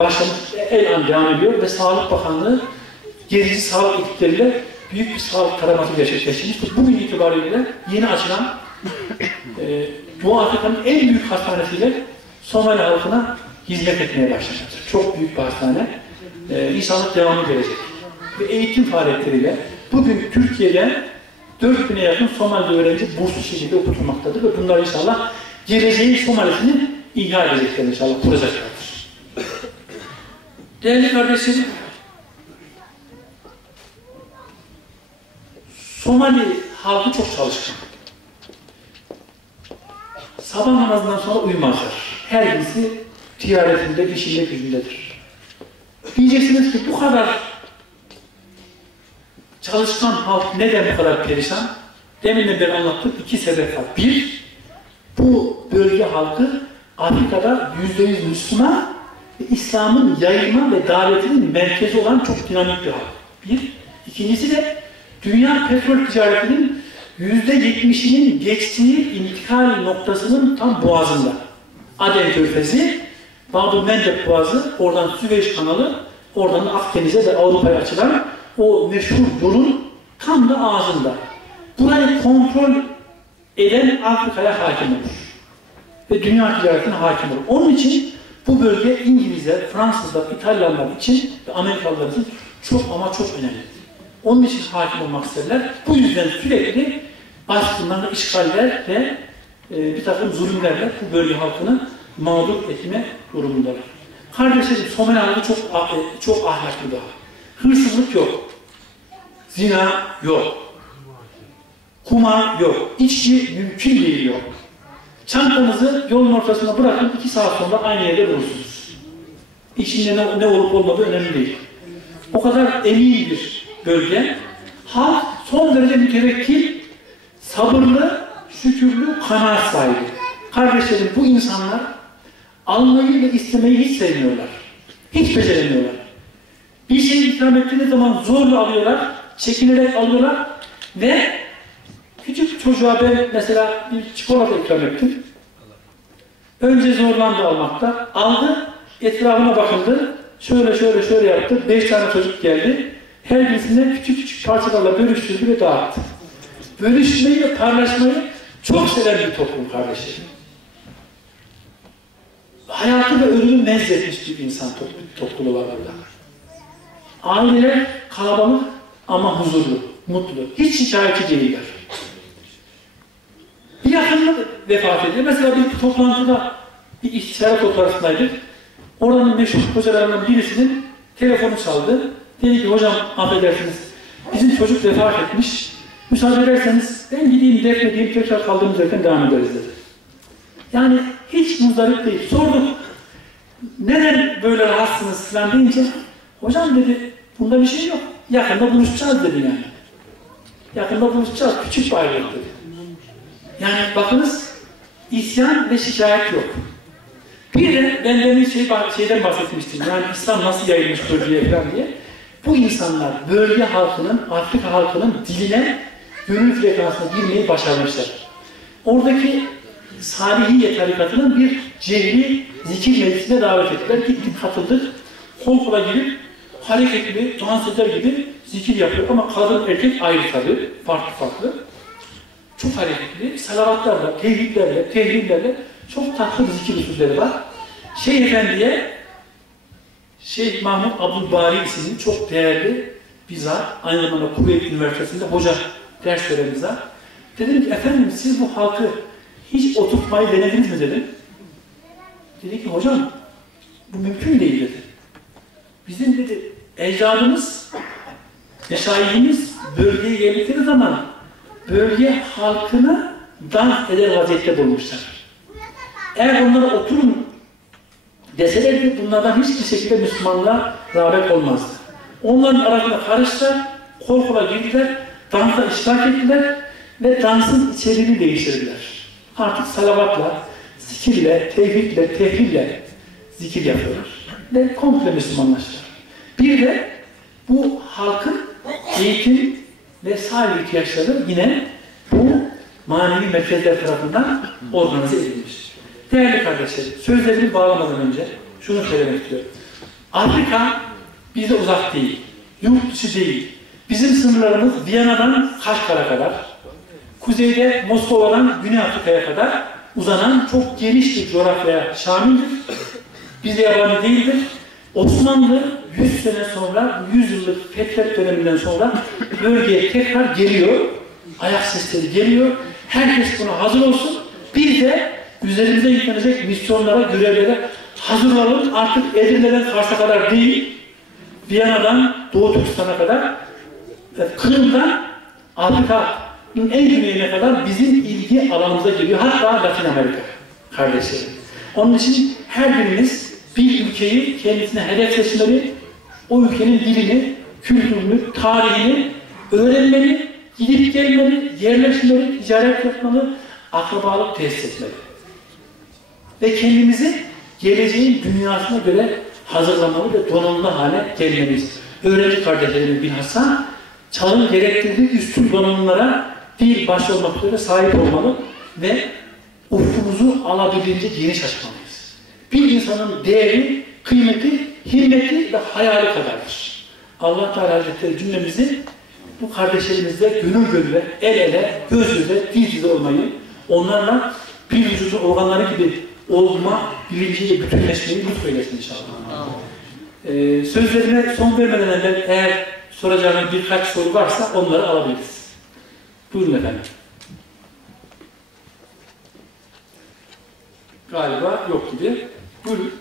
başlamış, el an devam ediyor ve Sağlık Bakanlığı gezici sağlık ekipleriyle büyük bir sağlık taraması gerçekleştirmiştir. Bugün itibariyle yeni açılan Doğu Afrika'nın en büyük hastanesiyle Somali halkına hizmet etmeye başlamıştır. Çok büyük bir hastane. İnşallah devamı gelecek. Ve eğitim faaliyetleriyle bugün Türkiye'de 4000'e yakın Somali öğrenci burslu şekilde okutulmaktadır ve bunlar inşallah geleceğin Somali'sini ihya edecekler inşallah, kuracaklardır. Değerli kardeşlerim, Somali halkı çok çalışkan. Sabah namazından sonra uyumazlar. Her birisi ticaretinde, işinde, gücündedir. Diyeceksiniz ki bu kadar çalışkan halk neden bu kadar perişan? Demin de ben anlattım, iki sebep var. Bir, bu bölge halkı Afrika'da %100 Müslüman ve İslam'ın yayılma ve davetinin merkezi olan çok dinamik bir halk. Bir. İkincisi de dünya petrol ticaretinin %70'inin geçtiği intikal noktasının tam boğazında. Aden Körfezi, Bab-ı Mendeb Boğazı, oradan Süveyş Kanalı, oradan Akdeniz'e ve Avrupa'ya açılan o meşhur yolun tam da ağzında. Burayı kontrol eden Afrika'ya hakim olur. Ve dünya ticaretine hakim olur. Onun için bu bölge İngilizler, Fransızlar, İtalyanlar için ve Amerikalılar için çok ama çok önemli. Onun için hakim olmak isterler. Bu yüzden sürekli baskınlarla, işgaller ve bir takım zulümlerle bu bölge halkını mağdur etme durumundalar. Kardeşlerim, Somali halkı çok ahlaklı daha. Hırsızlık yok. Zina yok. Kumar yok. İçki mümkün değil yok. Çantanızı yolun ortasına bırakın, 2 saat sonra aynı yerde bulursunuz. İçinde ne olup olmadığı önemli değil. O kadar emin bir bölge. Halk son derece mütevekkil, sabırlı, şükürlü, kanaat sahibi. Kardeşlerim, bu insanlar almayı ve istemeyi hiç sevmiyorlar. Hiç beceremiyorlar. Bir şey ikram ettiğiniz zaman zorla alıyorlar, çekinerek alıyorlar ve küçük çocuğa ben mesela bir çikolata ikram ettim. Önce zorlandı almakta. Aldı, etrafına bakıldı. Şöyle yaptı. 5 tane çocuk geldi. Her birisinden küçük parçalarla bölüştürdü ve dağıttı. Bölüşmeyi ve paylaşmayı çok seven bir toplum kardeşlerim. Hayatı ve ölümü mezzetmiş bir insan topluluğu var burada. Aileler kalabalık ama huzurlu, mutlu. Hiç şikayetçi değiller. Bir yakınlık vefat ediyor. Mesela bir toplantıda, bir istişare toplantısındaydık. Oranın meşhur hocalarından birisinin telefonu çaldı. Dedi ki, hocam affedersiniz, bizim çocuk vefat etmiş. Müsaade ederseniz ben gideyim, defnedeyim, tekrar kaldığımız yerden devam ederiz dedi. Yani hiç muzdarip değil. Sorduk, neden böyle rahatsınız falan deyince, hocam dedi, bunda bir şey yok. Yakında buluşacağız dedi yani. Yakında buluşacağız, küçük bir ayrılık dedi. Yani bakınız, isyan ve şikayet yok. Bir de ben demin şeyden bahsetmiştim, yani İslam nasıl yayılmış bölgeye falan diye. Bu insanlar bölge halkının, Afrika halkının diline, gönül frekansına girmeyi başarmışlar. Oradaki Salihiye tarikatının bir cehri zikir meclisine davet ettiler. Gittik, katıldık. Kol kola girip hareketli, dans eder gibi zikir yapıyor. Ama kadın erkek ayrı tabii, farklı. Çok hareketli, salavatlarla, tevhidlerle, tehlillerle çok tatlı bir zikir usulleri var. Şeyh Efendi'ye, Şeyh Mahmud Abdülbari isimli çok değerli bir zat, aynı zamanda Kuveyt Üniversitesi'nde hoca ders veren bir zat. Dedim ki, efendim siz bu halkı hiç oturtmayı denediniz mi dedim. Dedi ki, hocam bu mümkün değil dedi. Bizim dedi ecdadımız, meşayihimiz bölgeye geldikleri zaman bölge halkını dans eder vaziyette bulmuşlar. Eğer onlara oturun deselerdi bunlardan hiçbir şekilde Müslümanlığa rağbet olmazdı. Onların arasında karıştılar, kol kola girdiler, dansa iştirak ettiler ve dansın içeriğini değiştirdiler. Artık salavatla, zikirle, tevhidle, tehlille zikir yapıyorlar ve komple Müslümanlaştılar. Bir de bu halkın eğitim ve sahil ihtiyaçları yine bu manevi merkezler tarafından organize edilmiş. Değerli kardeşlerim, sözlerimi bağlamadan önce şunu söylemek istiyorum. Afrika bize uzak değil, yurt dışı değil. Bizim sınırlarımız Viyana'dan Kaşgar'a kadar, kuzeyde Moskova'dan Güney Afrika'ya kadar uzanan çok geniş bir coğrafyaya şamildir. Bize yabancı değildir. Osmanlı 100 sene sonra, 100 yıllık fetret döneminden sonra bölgeye tekrar geliyor. Ayak sesleri geliyor. Herkes buna hazır olsun. Bir de üzerimize yüklenecek misyonlara, görevlere hazır olalım. Artık Edirne'den Kars'a kadar değil, Viyana'dan Doğu Türkistan'a kadar, Kırım'dan Afrika'nın en güneyine kadar bizim ilgi alanımıza geliyor. Hatta Latin Amerika kardeşlerim. Onun için her birimiz bir ülkeyi kendisine hedef seçmeli, o ülkenin dilini, kültürünü, tarihini öğrenmeli, gidip gelmeli, yerleşmeli, ticaret yapmalı, akrabalık tesis etmeli. Ve kendimizi geleceğin dünyasına göre hazırlamalı ve donanımlı hale gelmeliyiz. Öğrenci kardeşlerimin bilhassa çağın gerektirdiği üstün donanımlara değil başta olmak üzere sahip olmalı ve ufkumuzu alabildiğince geniş açmalıyız. Bir insanın değeri, kıymeti, himmeti ve hayali kadardır. Allah Teala Hazretleri cümlemizi bu kardeşlerimizle gönül gönüle, el ele, göz göze, dil dize olmayı, onlarla bir vücudun organları gibi olma bilinciyle bütünleşmeyi lütfeylesin inşallah. Sözlerime son vermeden evvel eğer soracağınız birkaç soru varsa onları alabiliriz. Buyurun efendim. Galiba yok gibi. Buyurun.